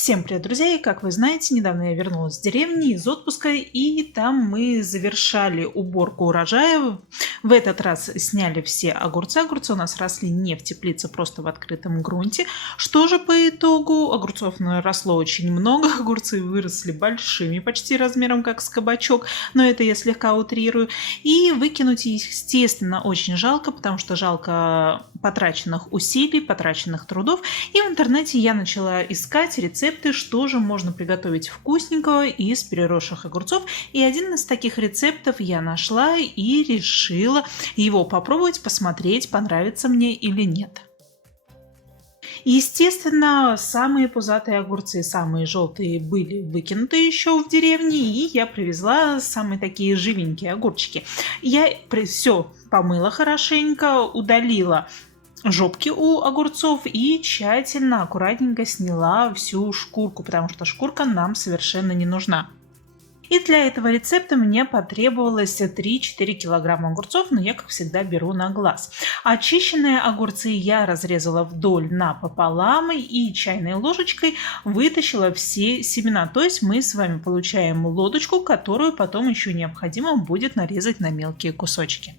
Всем привет, друзья! И, как вы знаете, недавно я вернулась с деревни из отпуска, и там мы завершали уборку урожая. В этот раз сняли все огурцы. Огурцы у нас росли не в теплице, просто в открытом грунте. Что же по итогу? Огурцов росло очень много, огурцы выросли большими, почти размером как с кабачок, но это я слегка утрирую. И выкинуть их, естественно, очень жалко, потому что жалко потраченных усилий, потраченных трудов. И в интернете я начала искать рецепты, что же можно приготовить вкусненького из переросших огурцов. И один из таких рецептов я нашла и решила его попробовать, посмотреть, понравится мне или нет. Естественно, самые пузатые огурцы, самые желтые были выкинуты еще в деревне, и я привезла самые такие живенькие огурчики. Я все помыла хорошенько, удалила жопки у огурцов и тщательно, аккуратненько сняла всю шкурку, потому что шкурка нам совершенно не нужна. И для этого рецепта мне потребовалось 3-4 килограмма огурцов, но я, как всегда, беру на глаз. Очищенные огурцы я разрезала вдоль напополам и чайной ложечкой вытащила все семена. То есть мы с вами получаем лодочку, которую потом еще необходимо будет нарезать на мелкие кусочки.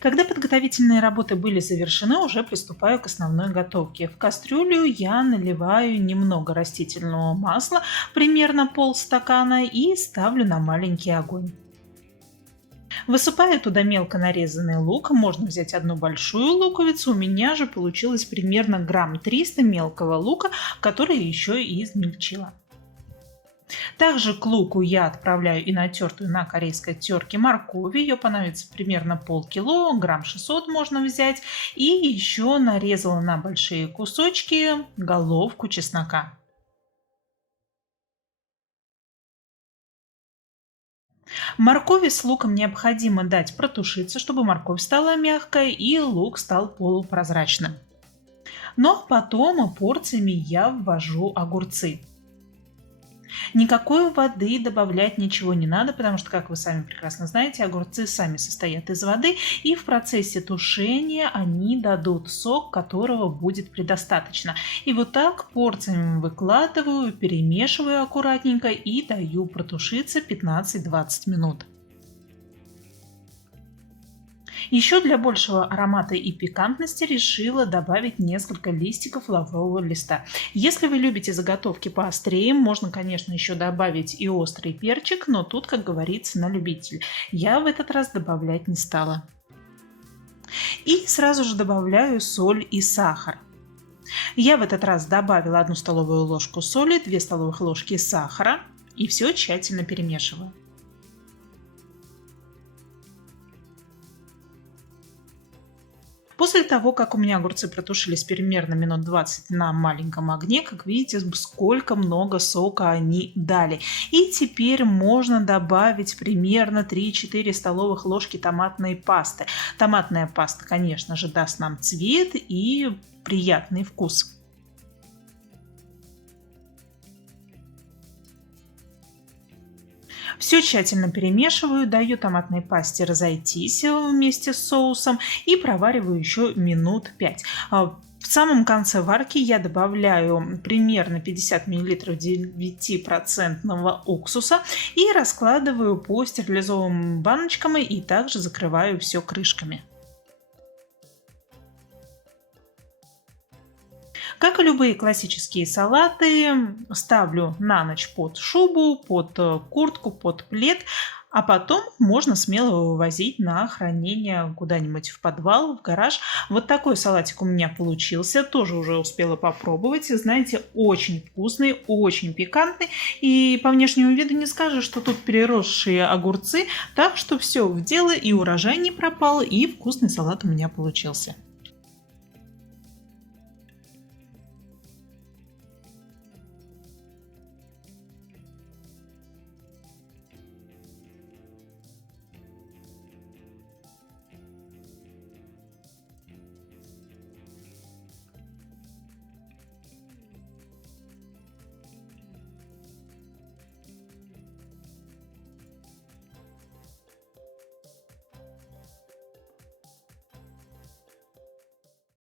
Когда подготовительные работы были завершены, уже приступаю к основной готовке. В кастрюлю я наливаю немного растительного масла, примерно полстакана, и ставлю на маленький огонь. Высыпаю туда мелко нарезанный лук, можно взять одну большую луковицу, у меня же получилось примерно грамм 300 мелкого лука, который еще и измельчила. Также к луку я отправляю и натертую на корейской терке морковь. Ее понадобится примерно полкило, грамм 600 можно взять. И еще нарезала на большие кусочки головку чеснока. Моркови с луком необходимо дать протушиться, чтобы морковь стала мягкой и лук стал полупрозрачным. Но потом порциями я ввожу огурцы. Никакой воды добавлять ничего не надо, потому что, как вы сами прекрасно знаете, огурцы сами состоят из воды, и в процессе тушения они дадут сок, которого будет предостаточно. И вот так порциями выкладываю, перемешиваю аккуратненько и даю протушиться 15-20 минут. Еще для большего аромата и пикантности решила добавить несколько листиков лаврового листа. Если вы любите заготовки поострее, можно, конечно, еще добавить и острый перчик, но тут, как говорится, на любителя. Я в этот раз добавлять не стала. И сразу же добавляю соль и сахар. Я в этот раз добавила 1 столовую ложку соли, 2 столовых ложки сахара и все тщательно перемешиваю. После того, как у меня огурцы протушились примерно минут 20 на маленьком огне, как видите, сколько много сока они дали. И теперь можно добавить примерно 3-4 столовых ложки томатной пасты. Томатная паста, конечно же, даст нам цвет и приятный вкус. Все тщательно перемешиваю, даю томатной пасте разойтись вместе с соусом и провариваю еще минут 5. В самом конце варки я добавляю примерно 50 мл 9% уксуса и раскладываю по стерилизованным баночкам и также закрываю все крышками. Как и любые классические салаты, ставлю на ночь под шубу, под куртку, под плед, а потом можно смело вывозить на хранение куда-нибудь в подвал, в гараж. Вот такой салатик у меня получился, тоже уже успела попробовать. Знаете, очень вкусный, очень пикантный, и по внешнему виду не скажешь, что тут переросшие огурцы, так что все в дело, и урожай не пропал, и вкусный салат у меня получился.